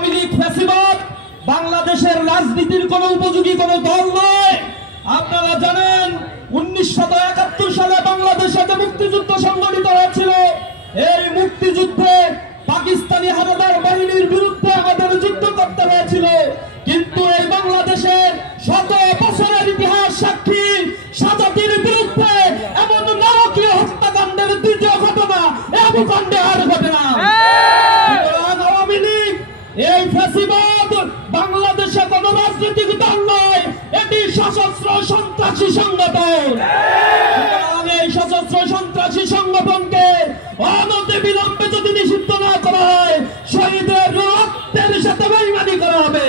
আওয়ামী লীগ ফ্যাসিবাদ বাংলাদেশের রাজনীতির কোন উপযোগী কোন দল নয়। আপনারা জানেন 1971 সালে বাংলাদেশে যে মুক্তিযুদ্ধ সংগঠিত হয়েছিল, এই মুক্তিযুদ্ধে পাকিস্তানি হানাদার বাহিনীর বিরুদ্ধে আমাদের যুদ্ধ করতে হয়েছিল। কিন্তু এই বাংলাদেশের শত বছরের ইতিহাস সাক্ষী সাজাতির বিরুদ্ধে এমন নারকীয় হত্যাকাণ্ডের দ্বিতীয় ঘটনা এই ভূখণ্ডে আর ঘটে না। আওয়ামী লীগ এই ফ্যাসিবাদ বাংলাদেশে কোন রাজনৈতিক দল নয়, এটি সশস্ত্র সন্ত্রাসী সংগঠন। এই সশস্ত্র সন্ত্রাসী সংগঠনকে অনতিবিলম্বে যদি নিষিদ্ধ না করা হয়, শহীদের রক্তের সাথে বেইমানি করা হবে।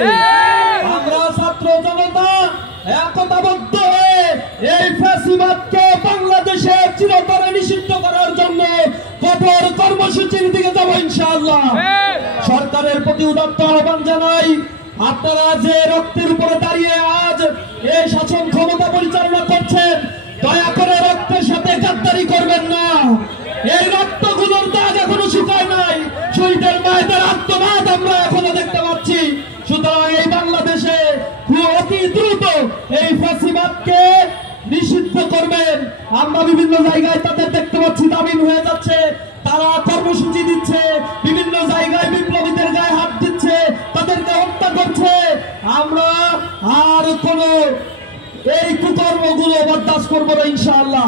আমরা ছাত্র জনতা একতাবদ্ধ হয়ে এই ফ্যাসিবাদকে বাংলাদেশে চিরতরে নিষিদ্ধ করার জন্য কঠোর কর্মসূচির দিকে যাব ইনশাআল্লাহ। সরকারের প্রতি উদাত্ত আহ্বান জানাই, আপনারা যে রক্তের উপরে দাঁড়িয়ে আজ এই শাসন ক্ষমতা পরিচালনা করছেন, দয়া করে রক্তের সাথে গাদ্দারি করবেন না। এই রক্তগুলোর দাগ এখনো শুকায় নাই, শহীদের মায়েদের আত্মনাদ আমরা এখনো দেখতে পাচ্ছি। সুতরাং এই বাংলাদেশে অতি দ্রুত এই ফ্যাসিবাদকে নিষিদ্ধ করবেন। আমরা বিভিন্ন জায়গায় তাদের দেখতে পাচ্ছি দাবিন হয়ে যাচ্ছে, তারা কর্মসূচি দিচ্ছে, বিভিন্ন জায়গায় বিপ্লবীদের গায়ে হাত দিচ্ছে, তাদেরকে হত্যা করছে। আমরা আর কোন এই কুকর্মগুলো বরদাস্ত করবো না ইনশাআল্লাহ।